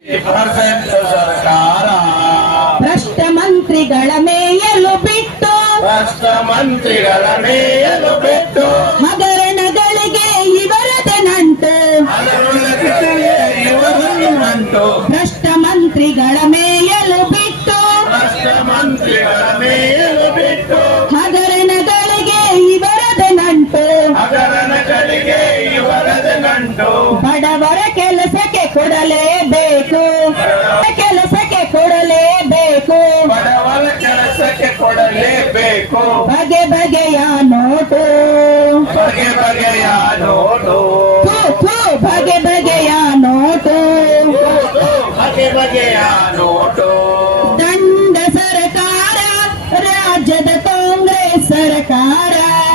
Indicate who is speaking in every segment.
Speaker 1: ಸರ್ಕಾರ
Speaker 2: ಭ್ರಷ್ಟ ಮಂತ್ರಿಗಳ ಮೇಯಲು ಬಿಟ್ಟು ಹಗರಣಗಳಿಗೆ ಇವರದೆ ನಂಟು ಭ್ರಷ್ಟ ಮಂತ್ರಿಗಳ ಮೇಯಲು ಬಿಟ್ಟು ಹಗರಣಗಳಿಗೆ ಇವರದೆ ನಂಟು ಬಡವರ ಕೆಲಸಕ್ಕೆ ಕೊಡಲೇಬೇಕು ಬಗೆ ಬಗೆಯ ನೋಟು ಬಗೆ ಬಗೆಯ ನೋಟು ದಂಡ ಸರ್ಕಾರ ರಾಜ್ಯದ ಕಾಂಗ್ರೆಸ್ ಸರ್ಕಾರ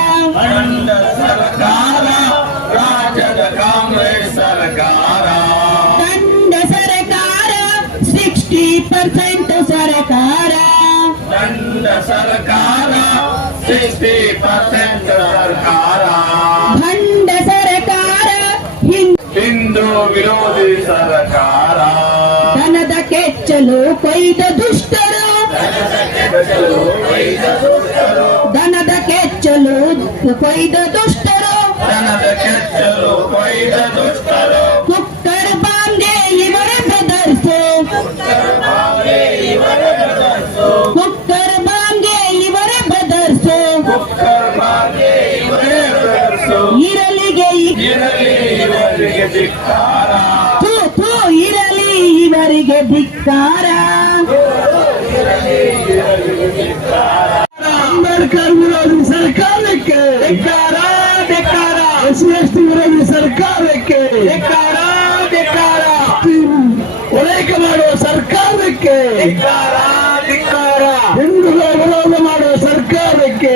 Speaker 2: ದಂಡ ಸರ್ಕಾರ 60% ಸರ್ಕಾರ ಭಂಡ ಸರ್ಕಾರ
Speaker 1: ಹಿಂದೂ ವಿರೋಧಿ ಸರ್ಕಾರ
Speaker 2: ದನದ ಕೆಚ್ಚಲು ಕೊಯ್ದ ದುಷ್ಟರು ದನದ ಕೆಚ್ಚಲು ಕೊಯ್ದ ದುಷ್ಟರು ಕುಕ್ಕರ್ ಬಾಂಗೆ ಇವರ ಬ್ರದರ್ಸು ಕುಕ್ಕರ್ ಬಾಂಗೆ ಇವರ ಬ್ರದರ್ಸು ಇರಲಿಗೆ ಇರಲಿ ಇವರಿಗೆ ಧಿಕ್ಕಾರ
Speaker 1: ಅಂಬೇಡ್ಕರ್ ವಿರೋಧಿ ಸರ್ಕಾರಕ್ಕೆ SC/ST ವಿರೋಧಿ ಸರ್ಕಾರಕ್ಕೆ ಉಲ್ಲೇಖ ಮಾಡುವ ಸರ್ಕಾರಕ್ಕೆ ಹಿಂದೂಗಳ ವಿರೋಧ ಮಾಡುವ ಸರ್ಕಾರಕ್ಕೆ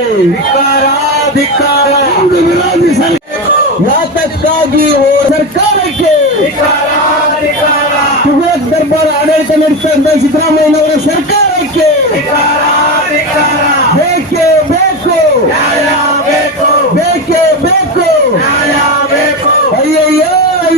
Speaker 1: ಹಿಂದೂ ವಿರೋಧಿ ಯಾತಕ್ಕಾಗಿ ಸರ್ಕಾರಕ್ಕೆ ಸುಭ್ರತ್ ದರ್ಬಾರ ಆಡಳಿತ ನಡೆಸಿದ ಸಿದ್ದರಾಮಯ್ಯನವರ ಸರ್ಕಾರಕ್ಕೆ ಬೇಕೇ ಬೇಕು ಅಯ್ಯಯ್ಯೋ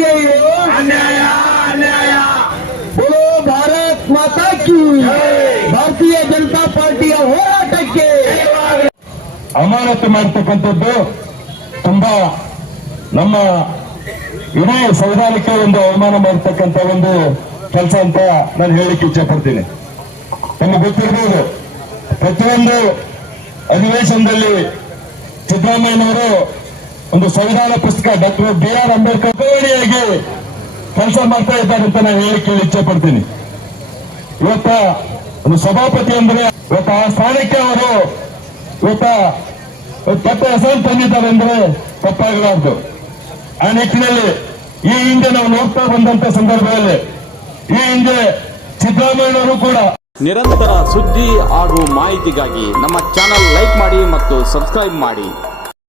Speaker 1: ಬೋಲೋ ಭಾರತ್ ಮಾತಾ ಕಿ ಭಾರತೀಯ ಜನತಾ ಪಾರ್ಟಿಯ ಹೋರಾಟಕ್ಕೆ ಅಮಾನತು ಮಾಡತಕ್ಕಂಥದ್ದು ತುಂಬಾ ನಮ್ಮ ಇಡೀ ಸಂವಿಧಾನಕ್ಕೆ ಒಂದು ಅವಮಾನ ಮಾಡತಕ್ಕಂಥ ಒಂದು ಕೆಲಸ ಅಂತ ನಾನು ಹೇಳಿಕ್ಕೆ ಇಚ್ಛೆ ಪಡ್ತೀನಿ. ನಮಗೆ ಗೊತ್ತಿರಬಹುದು, ಪ್ರತಿಯೊಂದು ಅಧಿವೇಶನದಲ್ಲಿ ಸಿದ್ದರಾಮಯ್ಯನವರು ಒಂದು ಸಂವಿಧಾನ ಪುಸ್ತಕ ಡಾಕ್ಟರ್ BR ಅಂಬೇಡ್ಕರ್ ಗೌರವಿಯಾಗಿ ಕೆಲಸ ಮಾಡ್ತಾ ಇದ್ದಾರೆ ಅಂತ ನಾನು ಹೇಳಿಕ್ಕೆ ಇಚ್ಛೆ ಪಡ್ತೀನಿ. ಇವತ್ತ ಒಂದು ಸಭಾಪತಿ ಅಂದ್ರೆ ಇವತ್ತ ಆ ಸ್ಥಾನಕ್ಕೆ ಅವರು ಇವತ್ತ ತಪ್ಪ ಹೆಸರು ತಂದಿದ್ದಾರೆ ಅಂದ್ರೆ ತಪ್ಪಾಗಲಾರದು. ಆ ನಿಟ್ಟಿನಲ್ಲಿ ಈ ಹಿಂದೆ ನಾವು ನೋಡ್ತಾ ಬಂದಂತ ಸಂದರ್ಭದಲ್ಲಿ ಈ ಹಿಂದೆ ಸಿದ್ದರಾಮಯ್ಯನವರು ಕೂಡ
Speaker 3: ನಿರಂತರ ಸುದ್ದಿ ಹಾಗೂ ಮಾಹಿತಿಗಾಗಿ ನಮ್ಮ ಚಾನೆಲ್ ಲೈಕ್ ಮಾಡಿ ಮತ್ತು ಸಬ್ಸ್ಕ್ರೈಬ್ ಮಾಡಿ.